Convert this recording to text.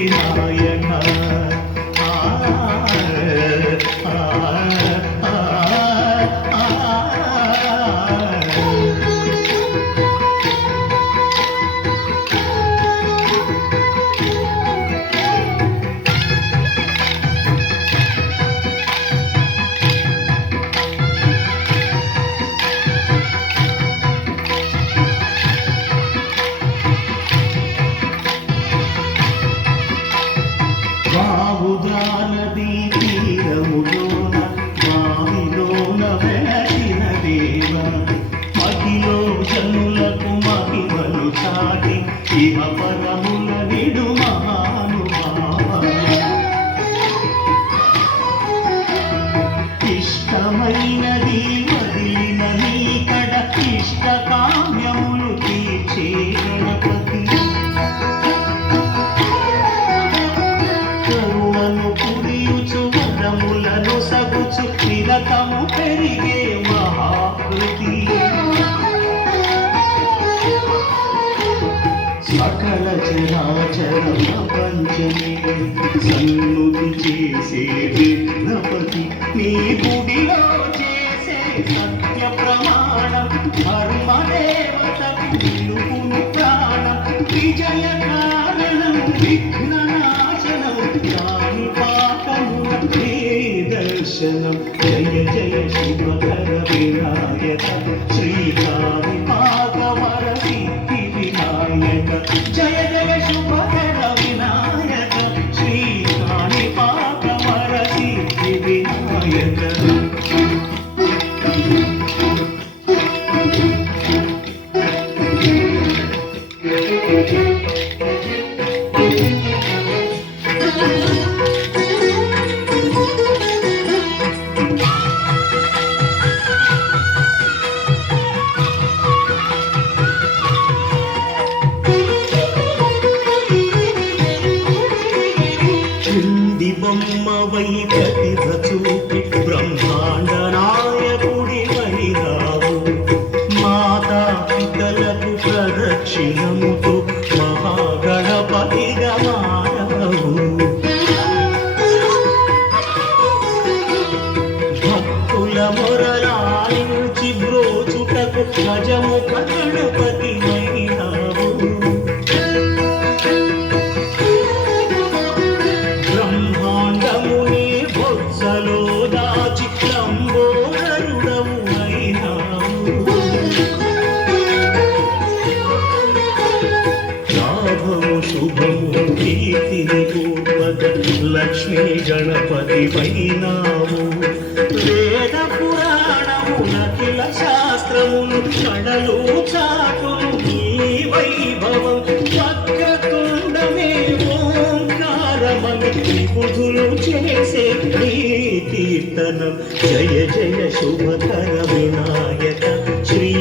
నాయన బావుదానది తీరములోన మామిలోన వెలసిన దేవ మహిలో జనులకు మహిమను చాటి ఇహ పరముల నిడు మహానుభావ ఇష్టమైనది వదిలిన నీ కడ ఇష్ట కామ్యములు తీర్చే గణపతి వరములను సగుచు నిరతము పెరిగే మహాకృతి సకల చరాచర ప్రపంచమే సన్నుతి చేసే విఘ్నపతి నీ గుడిలో చేసే సత్య ప్రమాణం ధర్మదేవత నిలుపును ప్రాణం విజయ కారణం విఘ్న నాశనం దాని పాఠమున దర్శనం జయ జయ శుభకర వినాయక శ్రీకారి పాదవర సిద్ధి వినాయక జయ జయ శుభకర వినాయక శ్రీకారి పాదవర సిద్ధి వినాయక బొమ్మవై ప్రతిభ చూపి బ్రహ్మాండ నాయకుడి వరిరావు మాతా పితలకు ప్రదక్షిణముతో మహాగణపతిగా మారవు భక్తుల మొరలాలించి బ్రోచుటకు గజముఖ గణపతి వైరావు శుభము కీర్తిని పూర్వక లక్ష్మీ గణపతి వైనాము వేద పురాణమునకిల శాస్త్రములు కడలు చాటును ఈ వైభవం వక్రతుండమే ఓంకారమని బుధులు చేసే కీర్తనం జయ జయ శుభకర వినాయక శ్రీ